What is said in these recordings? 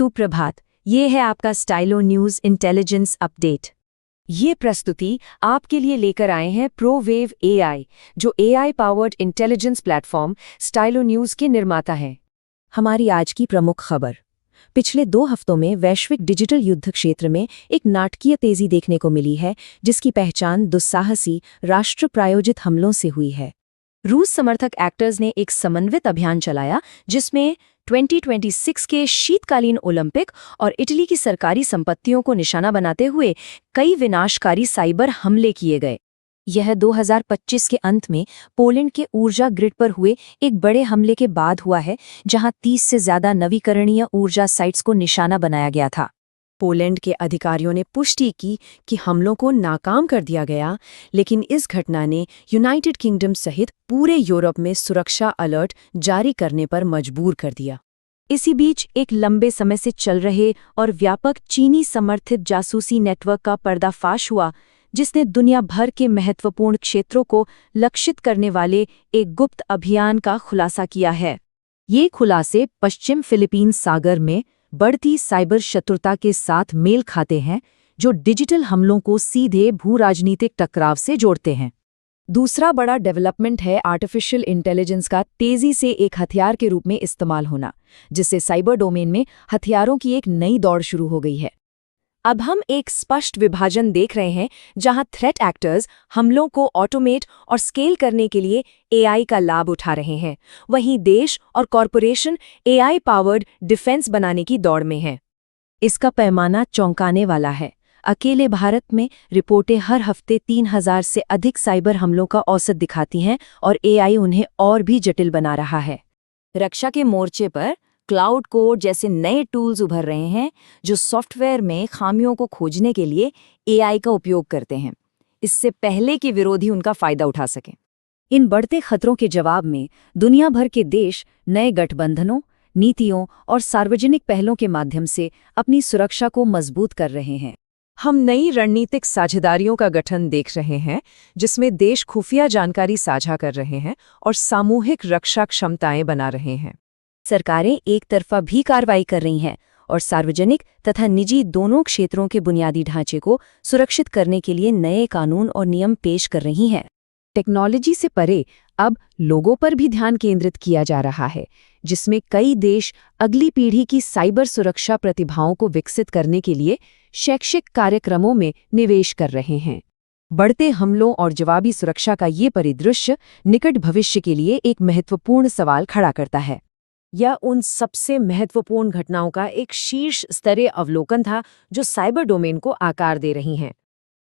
सुप्रभात, ये है आपका स्टाइलो न्यूज़ इंटेलिजेंस अपडेट। ये प्रस्तुति आपके लिए लेकर आए हैं प्रोवेव एआई, जो AI powered intelligence platform Stylo news के निर्माता हैं। हमारी आज की प्रमुख खबर। पिछले 2 हफ्तों में वैश्विक डिजिटल युद्ध क्षेत्र में एक नाटकीय तेजी देखने को मिली है, जिसकी पहचान दुस्साहसी राष्ट्र प्रायोजित हमलों से हुई है। रूस समर्थक एक्टर्स ने एक समन्वित अभियान चलाया, जिसमें 2026 के शीतकालीन ओलंपिक और इटली की सरकारी संपत्तियों को निशाना बनाते हुए कई विनाशकारी साइबर हमले किए गए। यह 2025 के अंत में पोलैंड के ऊर्जा ग्रिड पर हुए एक बड़े हमले के बाद हुआ है, जहां 30 से ज्यादा नवीकरणीय ऊर्जा साइट्स को निशाना बनाया गया था। पोलैंड के अधिकारियों ने पुष्टि की कि हमलों को नाकाम कर दिया गया, लेकिन इस घटना ने यूनाइटेड किंगडम सहित पूरे यूरोप में सुरक्षा अलर्ट जारी करने पर मजबूर कर दिया। इसी बीच एक लंबे समय से चल रहे और व्यापक चीनी समर्थित जासूसी नेटवर्क का पर्दाफाश हुआ, जिसने दुनिया भर के महत्वपूर्ण क्षेत्रों को लक्षित करने वाले एक गुप्त अभियान का खुलासा किया है। ये खुलासे पश्चिम फिलीपींस सागर में बढ़ती साइबर शत्रुता के साथ मेल खाते हैं, जो डिजिटल हमलों को सीधे भू-राजनीतिक टकराव से जोड़ते हैं। दूसरा बड़ा डेवलपमेंट है आर्टिफिशियल इंटेलिजेंस का तेजी से एक हथियार के रूप में इस्तेमाल होना, जिससे साइबर डोमेन में हथियारों की एक नई दौड़ शुरू हो गई है। अब हम एक स्पष्ट विभाजन देख रहे हैं, जहां थ्रेट एक्टर्स हमलों को ऑटोमेट और स्केल करने के लिए एआई का लाभ उठा रहे हैं, वहीं देश और कॉरपोरेशन एआई पावर्ड डिफेंस बनाने की दौड़ में हैं। इसका पैमाना चौंकाने वाला है। अकेले भारत में रिपोर्टें हर हफ्ते 3000 से अधिक साइबर हमलों का औसत दिखाती हैं, और एआई उन्हें और भी जटिल बना रहा है। रक्षा के मोर्चे पर क्लाउड कोड जैसे नए टूल्स उभर रहे हैं, जो सॉफ्टवेयर में खामियों को खोजने के लिए एआई का उपयोग करते हैं, इससे पहले कि विरोधी उनका फायदा उठा सकें। इन बढ़ते खतरों के जवाब में दुनिया भर के देश नए गठबंधनों, नीतियों और सार्वजनिक पहलों के माध्यम से अपनी सुरक्षा को मजबूत कर रहे हैं। हम नई रणनीतिक साझेदारियों का गठन देख रहे हैं, जिसमें देश खुफिया जानकारी साझा कर रहे हैं और सामूहिक रक्षा क्षमताएं बना रहे हैं। सरकारें एक तरफा भी कार्रवाई कर रही हैं और सार्वजनिक तथा निजी दोनों क्षेत्रों के बुनियादी ढांचे को सुरक्षित करने के लिए नए कानून और नियम पेश कर रही हैं। टेक्नोलॉजी से परे अब लोगों पर भी ध्यान केंद्रित किया जा रहा है, जिसमें कई देश अगली पीढ़ी की साइबर सुरक्षा प्रतिभाओं को विकसित करने के लिए शैक्षिक कार्यक्रमों में निवेश कर रहे हैं। बढ़ते हमलों और जवाबी सुरक्षा का ये परिदृश्य निकट भविष्य के लिए एक महत्वपूर्ण सवाल खड़ा करता है। यह उन सबसे महत्वपूर्ण घटनाओं का एक शीर्ष स्तरीय अवलोकन था, जो साइबर डोमेन को आकार दे रही हैं।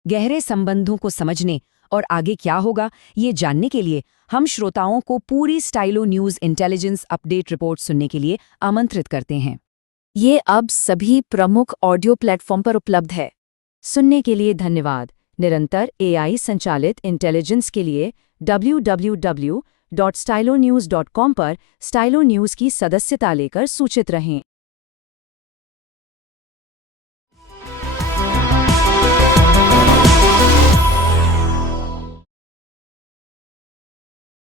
गहरे संबंधों को समझने और आगे क्या होगा, ये जानने के लिए हम श्रोताओं को पूरी Stylo news intelligence update report सुनने के लिए आमंत्रित करते हैं। ये अब सभी प्रमुख ऑडियो प्लेटफॉर्म पर उपलब्ध है। सुनने के लिए धन्यवाद। निरंतर एआई संचालित इंटेलिजेंस के लिए www.stylonews.com पर स्टाइलो न्यूज़ की सदस्यता लेकर सूचित रहें।